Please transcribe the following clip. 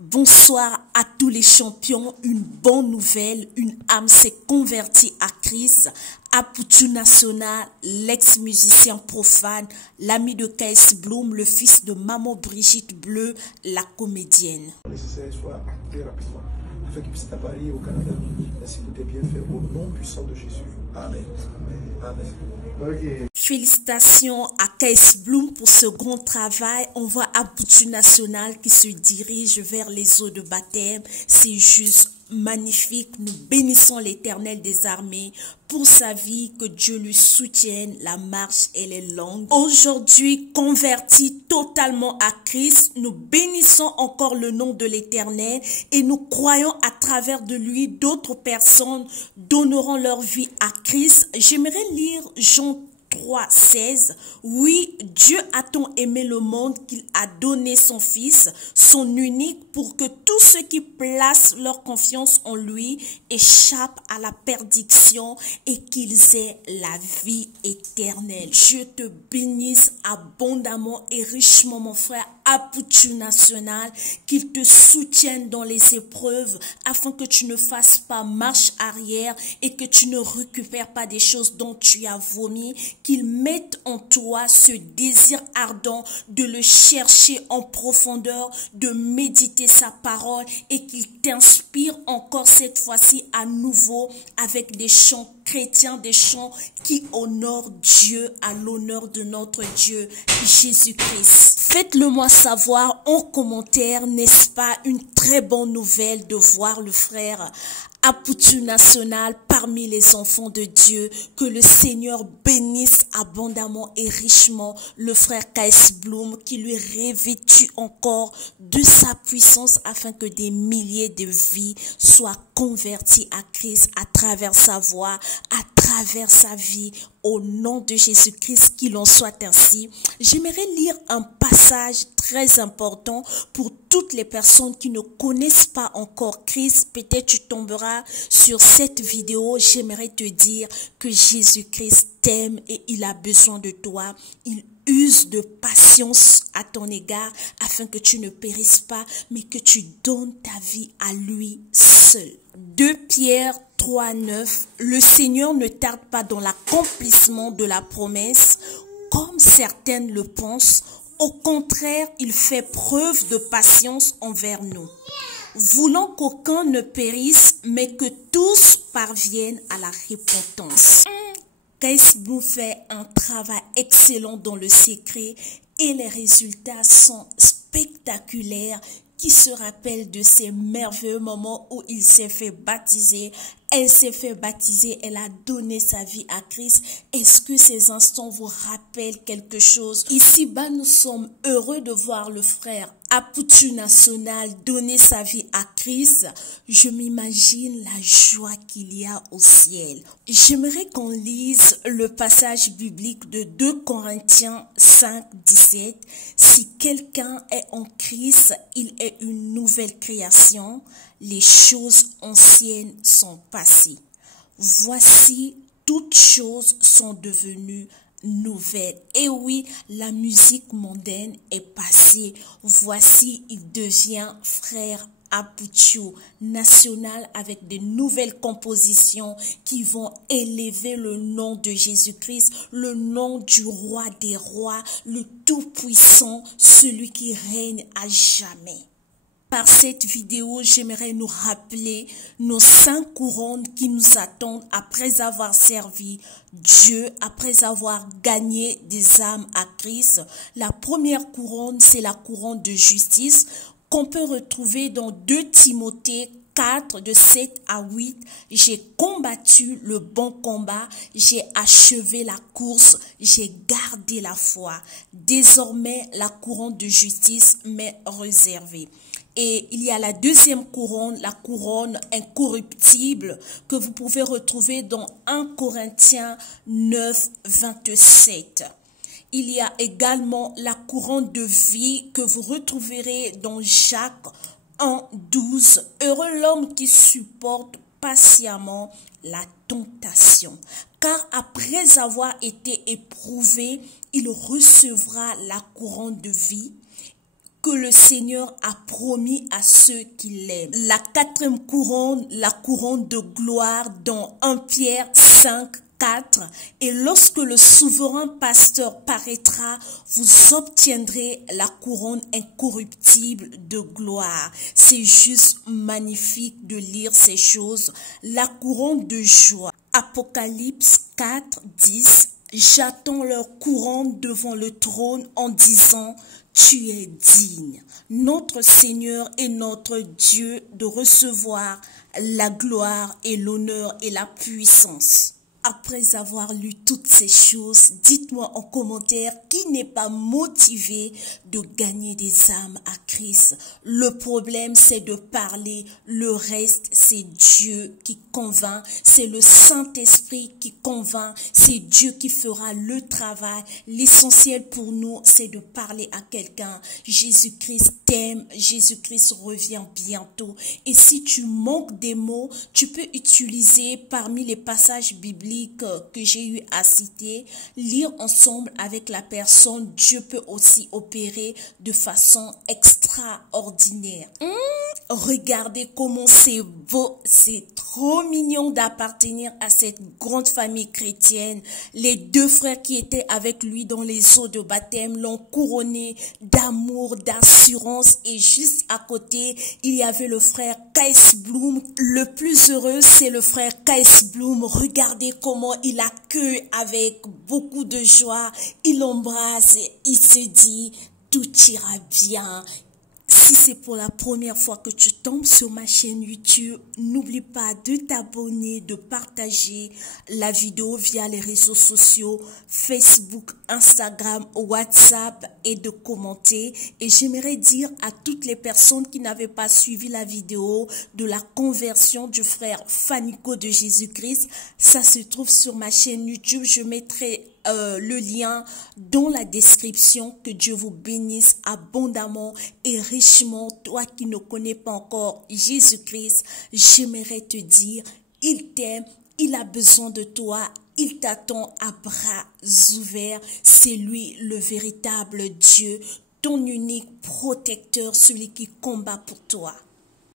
Bonsoir à tous les champions, une bonne nouvelle, une âme s'est convertie à Christ. Aputu National, l'ex-musicien profane, l'ami de K.S. Bloom, le fils de maman Brigitte Bleu, la comédienne. Nécessaire soit acté rapidement afin qu'il puisse apparaître au Canada ainsi que des bienfaits au nom puissant de Jésus. Amen. Amen. Okay. Félicitations à K.S. Bloom pour ce grand travail. On voit Aputu National qui se dirige vers les eaux de baptême. C'est juste magnifique. Nous bénissons l'Éternel des armées pour sa vie, que Dieu lui soutienne. La marche, elle est longue. Aujourd'hui, converti totalement à Christ, nous bénissons encore le nom de l'Éternel et nous croyons à travers de lui d'autres personnes donneront leur vie à Christ. J'aimerais lire Jean 3,16. Oui, Dieu a tant aimé le monde qu'il a donné son Fils, son unique, pour que tous ceux qui placent leur confiance en lui échappent à la perdition et qu'ils aient la vie éternelle. Dieu te bénisse abondamment et richement, mon frère Aputu National, qu'il te soutienne dans les épreuves afin que tu ne fasses pas marche arrière et que tu ne récupères pas des choses dont tu as vomi, qu'il mette en toi ce désir ardent de le chercher en profondeur, de méditer sa parole et qu'il t'inspire encore cette fois-ci à nouveau avec des chants chrétiens, des chants qui honorent Dieu à l'honneur de notre Dieu, Jésus-Christ. Faites-le moi savoir en commentaire, n'est-ce pas une très bonne nouvelle de voir le frère Aputu National parmi les enfants de Dieu. Que le Seigneur bénisse abondamment et richement le frère K.S. Bloom, qui lui revêtue encore de sa puissance afin que des milliers de vies soient converties à Christ à travers sa voix, à travers sa vie. Au nom de Jésus-Christ, qu'il en soit ainsi. J'aimerais lire un passage très important pour toutes les personnes qui ne connaissent pas encore Christ. Peut-être tu tomberas sur cette vidéo. J'aimerais te dire que Jésus-Christ t'aime et il a besoin de toi. Il use de patience à ton égard afin que tu ne périsses pas, mais que tu donnes ta vie à lui seul. 2 Pierre 3,9. Le Seigneur ne tarde pas dans l'accomplissement de la promesse, comme certaines le pensent. Au contraire, il fait preuve de patience envers nous, voulant qu'aucun ne périsse, mais que tous parviennent à la repentance. K.S. Bloom fait un travail excellent dans le secret et les résultats sont spectaculaires. Qui se rappelle de ces merveilleux moments où il s'est fait baptiser, elle s'est fait baptiser, elle a donné sa vie à Christ. Est-ce que ces instants vous rappellent quelque chose? Ici-bas, nous sommes heureux de voir le frère Aputu National donner sa vie à Christ. Je m'imagine la joie qu'il y a au ciel. J'aimerais qu'on lise le passage biblique de 2 Corinthiens 5, 17. Si quelqu'un est en Christ, il est une nouvelle création. Les choses anciennes sont passées. Voici, toutes choses sont devenues nouvelles. Et oui, la musique mondaine est passée. Voici, il devient frère Aputu National avec de nouvelles compositions qui vont élever le nom de Jésus-Christ, le nom du roi des rois, le tout-puissant, celui qui règne à jamais. Par cette vidéo, j'aimerais nous rappeler nos 5 couronnes qui nous attendent après avoir servi Dieu, après avoir gagné des âmes à Christ. La première couronne, c'est la couronne de justice qu'on peut retrouver dans 2 Timothée 4, de 7 à 8. J'ai combattu le bon combat, j'ai achevé la course, j'ai gardé la foi. Désormais, la couronne de justice m'est réservée. Et il y a la deuxième couronne, la couronne incorruptible, que vous pouvez retrouver dans 1 Corinthiens 9, 27. Il y a également la couronne de vie que vous retrouverez dans Jacques 1, 12. Heureux l'homme qui supporte patiemment la tentation, car après avoir été éprouvé, il recevra la couronne de vie que le Seigneur a promis à ceux qui l'aiment. La quatrième couronne, la couronne de gloire dans 1 Pierre 5, 4. Et lorsque le souverain pasteur paraîtra, vous obtiendrez la couronne incorruptible de gloire. C'est juste magnifique de lire ces choses. La couronne de joie. Apocalypse 4, 10. J'attends leur couronne devant le trône en disant, tu es digne, notre Seigneur et notre Dieu, de recevoir la gloire et l'honneur et la puissance. Après avoir lu toutes ces choses, dites-moi en commentaire qui n'est pas motivé de gagner des âmes à Christ. Le problème, c'est de parler. Le reste, c'est Dieu qui convainc. C'est le Saint-Esprit qui convainc. C'est Dieu qui fera le travail. L'essentiel pour nous, c'est de parler à quelqu'un. Jésus-Christ t'aime. Jésus-Christ revient bientôt. Et si tu manques des mots, tu peux utiliser parmi les passages bibliques que j'ai eu à citer, lire ensemble avec la personne. Dieu peut aussi opérer de façon extraordinaire. Regardez comment c'est beau, c'est trop mignon d'appartenir à cette grande famille chrétienne. Les deux frères qui étaient avec lui dans les eaux de baptême l'ont couronné d'amour, d'assurance, et juste à côté, il y avait le frère K.S. Bloom. Le plus heureux, c'est le frère K.S. Bloom. Regardez comment il accueille avec beaucoup de joie. Il l'embrasse et il se dit, tout ira bien. Si c'est pour la première fois que tu tombes sur ma chaîne YouTube, n'oublie pas de t'abonner, de partager la vidéo via les réseaux sociaux, Facebook, Instagram, WhatsApp, et de commenter. Et j'aimerais dire à toutes les personnes qui n'avaient pas suivi la vidéo de la conversion du frère Fanico de Jésus-Christ, ça se trouve sur ma chaîne YouTube. Je mettrai le lien dans la description. Que Dieu vous bénisse abondamment et richement. Toi qui ne connais pas encore Jésus-Christ, j'aimerais te dire, il t'aime, il a besoin de toi, il t'attend à bras ouverts. C'est lui le véritable Dieu, ton unique protecteur, celui qui combat pour toi.